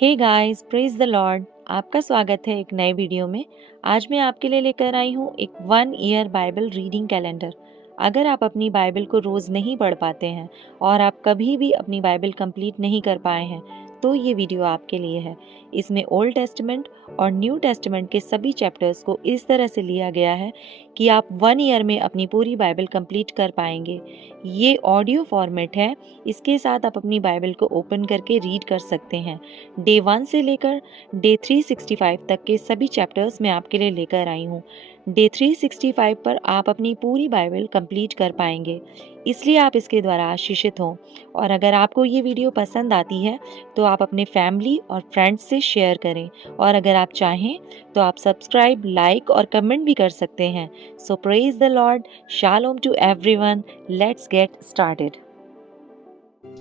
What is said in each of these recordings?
Hey guys, praise the Lord. आपका स्वागत है एक नए वीडियो में। आज मैं आपके लिए लेकर आई हूँ एक 1 ईयर बाइबल रीडिंग कैलेंडर। अगर आप अपनी बाइबल को रोज़ नहीं पढ़ पाते हैं और आप कभी भी अपनी बाइबल कंप्लीट नहीं कर पाए हैं तो ये वीडियो आपके लिए है। इसमें ओल्ड टेस्टामेंट और न्यू टेस्टामेंट के सभी चैप्टर्स को इस तरह से लिया गया है कि आप 1 ईयर में अपनी पूरी बाइबल कंप्लीट कर पाएंगे। ये ऑडियो फॉर्मेट है, इसके साथ आप अपनी बाइबल को ओपन करके रीड कर सकते हैं। डे 1 से लेकर डे 365 तक के सभी चैप्टर्स मैं आपके लिए लेकर आई हूँ। डे 365 पर आप अपनी पूरी बाइबल कंप्लीट कर पाएंगे, इसलिए आप इसके द्वारा आशीषित हों। और अगर आपको ये वीडियो पसंद आती है तो आप अपने फैमिली और फ्रेंड्स से शेयर करें, और अगर आप चाहें तो आप सब्सक्राइब, लाइक और कमेंट भी कर सकते हैं। So praise the Lord, shalom to everyone. Let's get started.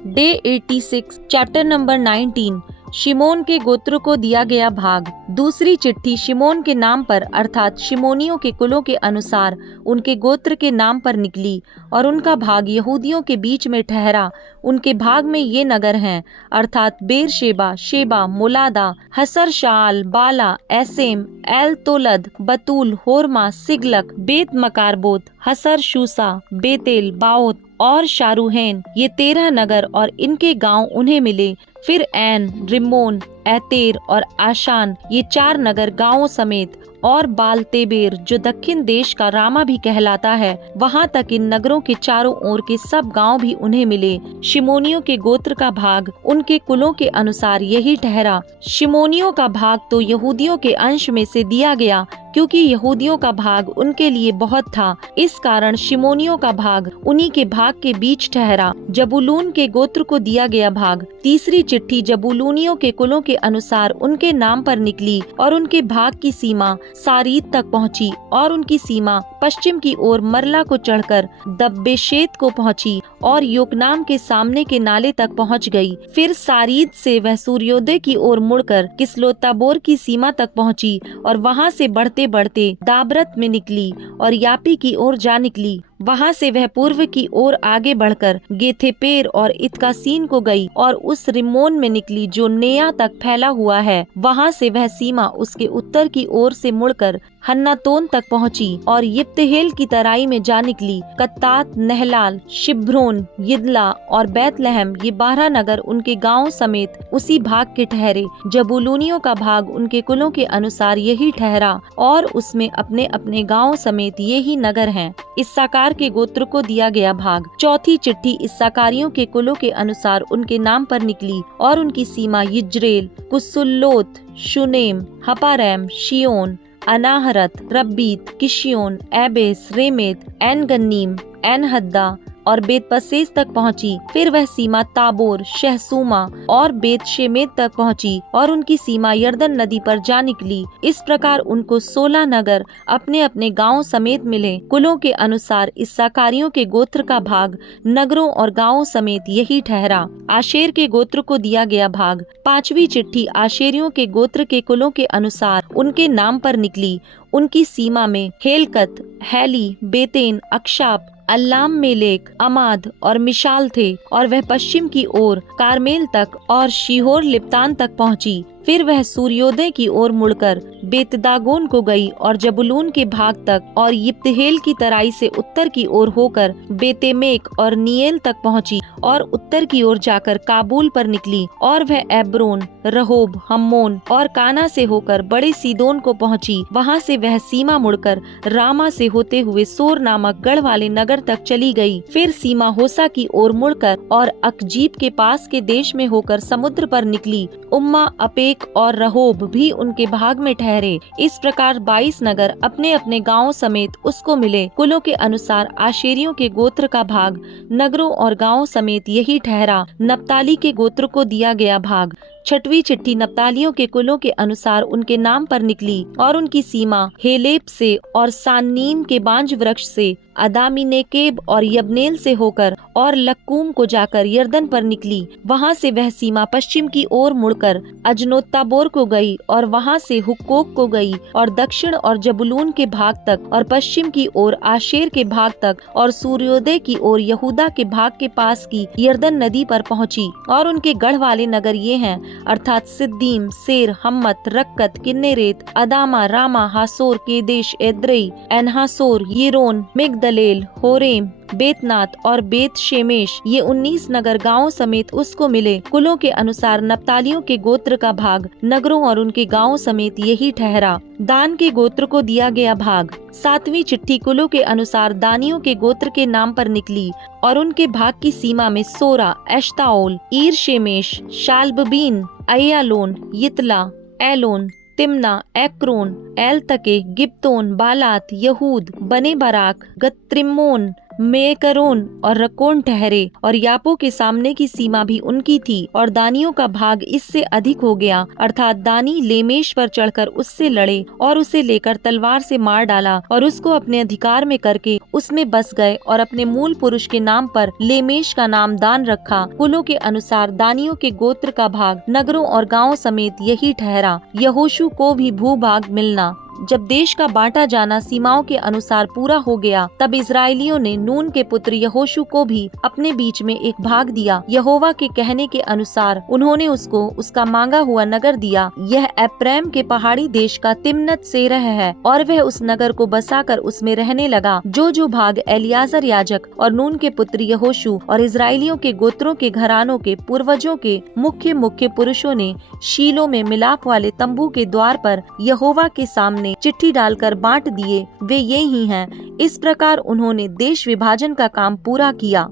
Day 86, chapter number 19, शिमोन के गोत्र को दिया गया भाग। दूसरी चिट्ठी शिमोन के नाम पर अर्थात शिमोनियों के कुलों के अनुसार उनके गोत्र के नाम पर निकली और उनका भाग यहूदियों के बीच में ठहरा। उनके भाग में ये नगर हैं अर्थात बेरशेबा, शेबा, मोलादा, हसर शाल, बाला, एसेम, एल तोलद, बतूल, होरमा, सिगलक, बेत मकारबोत, हसर शूसा, बेतेल, बाओत और शारूहेन। ये 13 नगर और इनके गांव उन्हें मिले। फिर ऐन, रिम्मोन, ऐतेर और आशान, ये 4 नगर गांवों समेत, और बाल तेबेर जो दक्षिण देश का रामा भी कहलाता है, वहां तक इन नगरों के चारों ओर के सब गांव भी उन्हें मिले। शिमोनियों के गोत्र का भाग उनके कुलों के अनुसार यही ठहरा। शिमोनियों का भाग तो यहूदियों के अंश में से दिया गया, क्योंकि यहूदियों का भाग उनके लिए बहुत था, इस कारण शिमोनियों का भाग उन्हीं के भाग के बीच ठहरा। जबूलून के गोत्र को दिया गया भाग। तीसरी चिट्ठी जबूलूनियों के कुलों के अनुसार उनके नाम पर निकली और उनके भाग की सीमा सारीद तक पहुंची और उनकी सीमा पश्चिम की ओर मरला को चढ़कर दब्बेशेत को पहुंची और योकनाम के सामने के नाले तक पहुंच गई। फिर सारीद से वह सूर्योदय की ओर मुड़कर किस्लोत्ताबोर की सीमा तक पहुंची और वहां से बढ़ते बढ़ते दाबरत में निकली और यापी की ओर जा निकली। वहां से वह पूर्व की ओर आगे बढ़कर गेथेपेर और इत्कासीन को गई और उस रिम्मोन में निकली जो नेया तक फैला हुआ है। वहां से वह सीमा उसके उत्तर की ओर से मुड़कर हन्नातोन तक पहुंची और यिप्तहेल की तराई में जा निकली। कत्तात, नहलाल, शिब्रोन, यिदला और बैतलहम, ये 12 नगर उनके गांव समेत उसी भाग के ठहरे। जबूलूनियों का भाग उनके कुलों के अनुसार यही ठहरा और उसमें अपने अपने गांव समेत यही नगर हैं। इस्साकार के गोत्र को दिया गया भाग। चौथी चिट्ठी इस्साकारियों के कुलों के अनुसार उनके नाम पर निकली और उनकी सीमा यिज्रेल, कुसुल्लोत, शुनेम, हपारैम, शियोन, अनाहरत, रब्बीत, किशियोन, एबेस, रेमेत, एन गन्नीम, एन हद्दा और बेत पसेस तक पहुंची। फिर वह सीमा ताबोर, शहसूमा और बेत शेमेत तक पहुंची और उनकी सीमा यर्दन नदी पर जा निकली। इस प्रकार उनको 16 नगर अपने अपने गांव समेत मिले। कुलों के अनुसार इस्साकारियों के गोत्र का भाग नगरों और गांवों समेत यही ठहरा। आशेर के गोत्र को दिया गया भाग। 5वीं चिट्ठी आशेरियों के गोत्र के कुलों के अनुसार उनके नाम पर निकली। उनकी सीमा में हेलकत, हैली, बेतेन, अक्षाप, अल्लाम मेलेक, अमाद और मिशाल थे और वह पश्चिम की ओर कारमेल तक और शीहोर लिप्तान तक पहुंची। फिर वह सूर्योदय की ओर मुड़कर बेतदागोन को गई और जबूलून के भाग तक और यिप्तहेल की तराई से उत्तर की ओर होकर बेतेमेक और नियेल तक पहुंची और उत्तर की ओर जाकर काबुल पर निकली और वह एब्रोन, रहोब, हम्मोन और काना से होकर बड़े सीदोन को पहुंची। वहां से वह सीमा मुड़कर रामा से होते हुए सोर नामक गढ़ वाले नगर तक चली गई। फिर सीमा होसा की ओर मुड़कर और अकजीब के पास के देश में होकर समुद्र पर निकली। उम्मा, अपेक और रहोब भी उनके भाग में ठहरे। इस प्रकार 22 नगर अपने अपने गांवों समेत उसको मिले। कुलों के अनुसार आशेरियों के गोत्र का भाग नगरों और गांवों समेत यही ठहरा। नप्ताली के गोत्र को दिया गया भाग। 6वीं चिट्ठी नप्तालियों के कुलों के अनुसार उनके नाम पर निकली और उनकी सीमा हेलेप से और सान्नीम के बांज वृक्ष से अदामीनेकेब और यबनेल से होकर और लक्कूम को जाकर यर्दन पर निकली। वहां से वह सीमा पश्चिम की ओर मुड़कर अजनोत्ताबोर को गई और वहां से हुक्कोक को गई और दक्षिण और जबूलून के भाग तक और पश्चिम की ओर आशेर के भाग तक और सूर्योदय की ओर यहूदा के भाग के पास की यर्दन नदी पर पहुंची। और उनके गढ़ वाले नगर ये हैं अर्थात सिद्दीम, सेर, हम्मत, रक्कत, किन्नेरेत, अदामा, रामा, हासोर, केदेश, एद्रई, एनहासोर, यिरोन, मिगदलेल, होरेम, बेतनाथ और बेत शेमेश, ये 19 नगर गांवों समेत उसको मिले। कुलों के अनुसार नप्तालियों के गोत्र का भाग नगरों और उनके गांवों समेत यही ठहरा। दान के गोत्र को दिया गया भाग। 7वीं चिट्ठी कुलों के अनुसार दानियों के गोत्र के नाम पर निकली और उनके भाग की सीमा में सोरा, एश्ताओल, ईर शेमेश, शाल्बबीन, अय्यालोन, यितला, एलोन, तिम्ना, एक्रोन, एलतके, गिब्तोन, बालात, यहूद, बने बराक, गत्रिम्मोन, मेकरोन और रकोन ठहरे। और यापो के सामने की सीमा भी उनकी थी और दानियों का भाग इससे अधिक हो गया, अर्थात दानी लेमेश पर चढ़कर उससे लड़े और उसे लेकर तलवार से मार डाला और उसको अपने अधिकार में करके उसमें बस गए और अपने मूल पुरुष के नाम पर लेमेश का नाम दान रखा। कुलों के अनुसार दानियों के गोत्र का भाग नगरों और गांवों समेत यही ठहरा। यहोशू को भी भूभाग मिलना। जब देश का बांटा जाना सीमाओं के अनुसार पूरा हो गया, तब इजराइलियों ने नून के पुत्र यहोशू को भी अपने बीच में एक भाग दिया। यहोवा के कहने के अनुसार उन्होंने उसको उसका मांगा हुआ नगर दिया। यह एप्रैम के पहाड़ी देश का तिम्नत सेरह है और वह उस नगर को बसाकर उसमें रहने लगा। जो भाग एलियाजर याजक और नून के पुत्र यहोशू और इजराइलियों के गोत्रों के घरानों के पूर्वजों के मुख्य पुरुषों ने शीलो में मिलाप वाले तंबू के द्वार पर यहोवा के सामने चिट्ठी डालकर बांट दिए, वे ये ही हैं। इस प्रकार उन्होंने देश विभाजन का काम पूरा किया।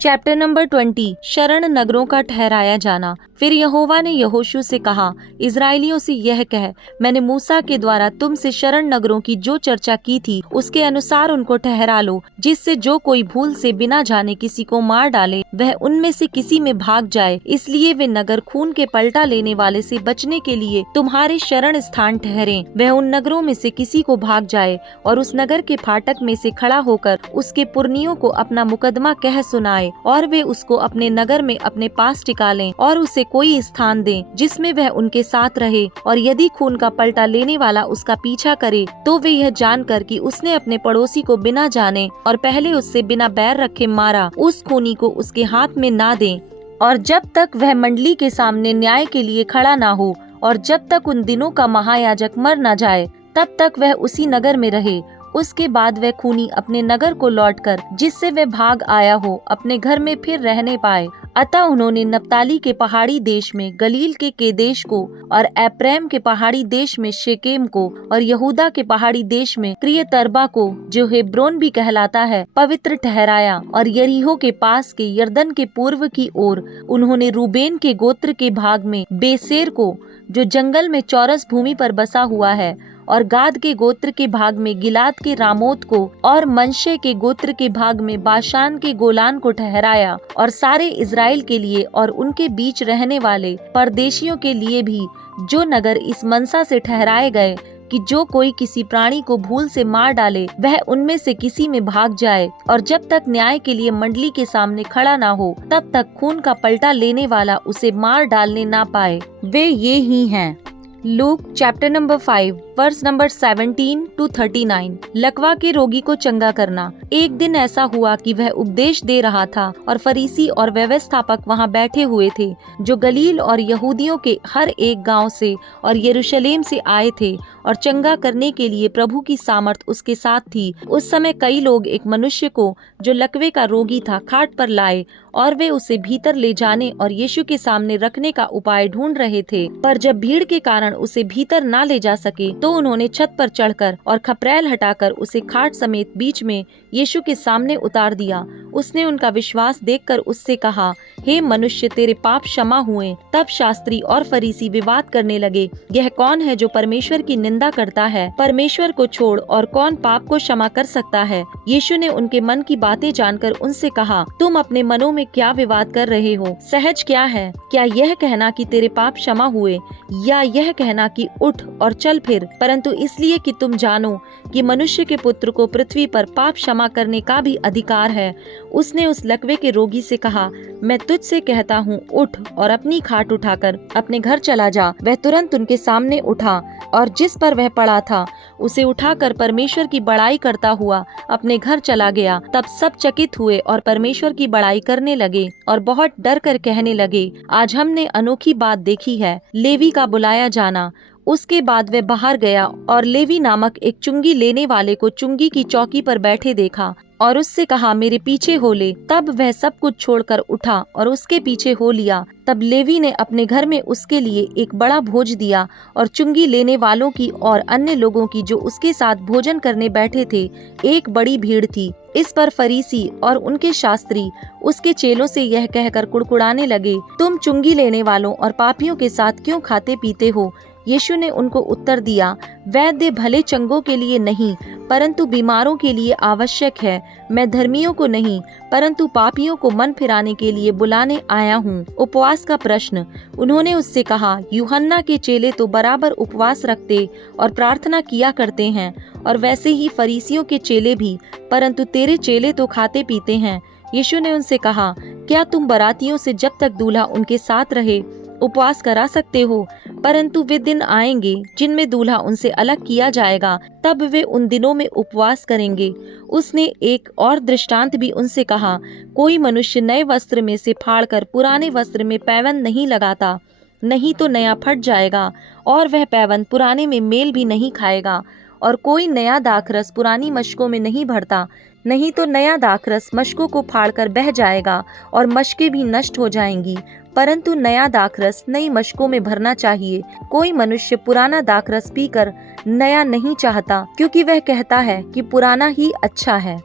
चैप्टर नंबर 20, शरण नगरों का ठहराया जाना। फिर यहोवा ने यहोशू से कहा, इजराइलियों से यह कह, मैंने मूसा के द्वारा तुमसे शरण नगरों की जो चर्चा की थी उसके अनुसार उनको ठहरा लो, जिससे जो कोई भूल से बिना जाने किसी को मार डाले वह उनमें से किसी में भाग जाए। इसलिए वे नगर खून के पलटा लेने वाले से बचने के लिए तुम्हारे शरण स्थान ठहरे। वह उन नगरों में से किसी को भाग जाए और उस नगर के फाटक में से खड़ा होकर उसके पुरनियों को अपना मुकदमा कह सुनाए और वे उसको अपने नगर में अपने पास टिका लें और उसे कोई स्थान दें जिसमें वह उनके साथ रहे। और यदि खून का पलटा लेने वाला उसका पीछा करे तो वे यह जानकर कि उसने अपने पड़ोसी को बिना जाने और पहले उससे बिना बैर रखे मारा, उस खूनी को उसके हाथ में ना दें। और जब तक वह मंडली के सामने न्याय के लिए खड़ा ना हो और जब तक उन दिनों का महायाजक मर न जाए, तब तक वह उसी नगर में रहे। उसके बाद वह खूनी अपने नगर को लौटकर जिससे वह भाग आया हो अपने घर में फिर रहने पाए। अतः उन्होंने नप्ताली के पहाड़ी देश में गलील के केदेश को और एप्रैम के पहाड़ी देश में शेकेम को और यहूदा के पहाड़ी देश में क्रियतरबा को, जो हेब्रोन भी कहलाता है, पवित्र ठहराया। और यरीहो के पास के यरदन के पूर्व की ओर उन्होंने रूबेन के गोत्र के भाग में बेसेर को, जो जंगल में चौरस भूमि पर बसा हुआ है, और गाद के गोत्र के भाग में गिलाद के रामोत को और मनशे के गोत्र के भाग में बाशान के गोलान को ठहराया। और सारे इजराइल के लिए और उनके बीच रहने वाले परदेशियों के लिए भी जो नगर इस मनसा से ठहराए गए कि जो कोई किसी प्राणी को भूल से मार डाले वह उनमें से किसी में भाग जाए और जब तक न्याय के लिए मंडली के सामने खड़ा ना हो तब तक खून का पलटा लेने वाला उसे मार डालने ना पाए, वे ये ही हैं। Luke chapter number 5 verse number 17 to 39। लकवा के रोगी को चंगा करना। एक दिन ऐसा हुआ कि वह उपदेश दे रहा था और फरीसी और व्यवस्थापक वहां बैठे हुए थे, जो गलील और यहूदियों के हर एक गांव से और यरूशलेम से आए थे और चंगा करने के लिए प्रभु की सामर्थ उसके साथ थी। उस समय कई लोग एक मनुष्य को जो लकवे का रोगी था खाट पर लाए और वे उसे भीतर ले जाने और यीशु के सामने रखने का उपाय ढूंढ रहे थे। पर जब भीड़ के कारण उसे भीतर ना ले जा सके तो उन्होंने छत पर चढ़कर और खपरैल हटाकर उसे खाट समेत बीच में यीशु के सामने उतार दिया। उसने उनका विश्वास देखकर उससे कहा, हे मनुष्य, तेरे पाप क्षमा हुए। तब शास्त्री और फरीसी विवाद करने लगे, यह कौन है जो परमेश्वर की निंदा करता है? परमेश्वर को छोड़ और कौन पाप को क्षमा कर सकता है? यीशु ने उनके मन की बातें जानकर उनसे कहा, तुम अपने मनों में क्या विवाद कर रहे हो? सहज क्या है? क्या यह कहना कि तेरे पाप क्षमा हुए, या यह कहना कि उठ और चल फिर? परंतु इसलिए कि तुम जानो कि मनुष्य के पुत्र को पृथ्वी पर पाप क्षमा करने का भी अधिकार है। उसने उस लकवे के रोगी से कहा, मैं तुझसे कहता हूँ, उठ और अपनी खाट उठाकर अपने घर चला जा। वह तुरंत उनके सामने उठा और जिस पर वह पड़ा था उसे उठाकर परमेश्वर की बड़ाई करता हुआ अपने घर चला गया। तब सब चकित हुए और परमेश्वर की बड़ाई करने लगे और बहुत डर कर कहने लगे, आज हमने अनोखी बात देखी है, लेवी का बुलाया जाना। उसके बाद वह बाहर गया और लेवी नामक एक चुंगी लेने वाले को चुंगी की चौकी पर बैठे देखा और उससे कहा, मेरे पीछे हो ले। तब वह सब कुछ छोड़कर उठा और उसके पीछे हो लिया। तब लेवी ने अपने घर में उसके लिए एक बड़ा भोज दिया और चुंगी लेने वालों की और अन्य लोगों की जो उसके साथ भोजन करने बैठे थे एक बड़ी भीड़ थी। इस पर फरीसी और उनके शास्त्री उसके चेलों से यह कहकर कुड़कुड़ाने लगे, तुम चुंगी लेने वालों और पापियों के साथ क्यों खाते पीते हो? यीशु ने उनको उत्तर दिया, वैद्य भले चंगों के लिए नहीं परंतु बीमारों के लिए आवश्यक है। मैं धर्मियों को नहीं परंतु पापियों को मन फिराने के लिए बुलाने आया हूँ। उपवास का प्रश्न। उन्होंने उससे कहा, यूहन्ना के चेले तो बराबर उपवास रखते और प्रार्थना किया करते हैं और वैसे ही फरीसियों के चेले भी, परंतु तेरे चेले तो खाते पीते हैं। यीशु ने उनसे कहा, क्या तुम बरातियों से जब तक दूल्हा उनके साथ रहे उपवास करा सकते हो? परंतु वे दिन आएंगे जिनमें दूल्हा उनसे अलग किया जाएगा, तब वे उन दिनों में उपवास करेंगे। उसने एक और दृष्टांत भी उनसे कहा, कोई मनुष्य नए वस्त्र में से फाड़कर पुराने वस्त्र में पैबंद नहीं लगाता, नहीं तो नया फट जाएगा और वह पैबंद पुराने में मेल भी नहीं खाएगा। और कोई नया दाखरस पुरानी मशकों में नहीं भरता, नहीं तो नया दाखरस मशकों को फाड़कर बह जाएगा और मशकें भी नष्ट हो जाएंगी, परंतु नया दाखरस नई मशकों में भरना चाहिए। कोई मनुष्य पुराना दाखरस पीकर नया नहीं चाहता, क्योंकि वह कहता है कि पुराना ही अच्छा है।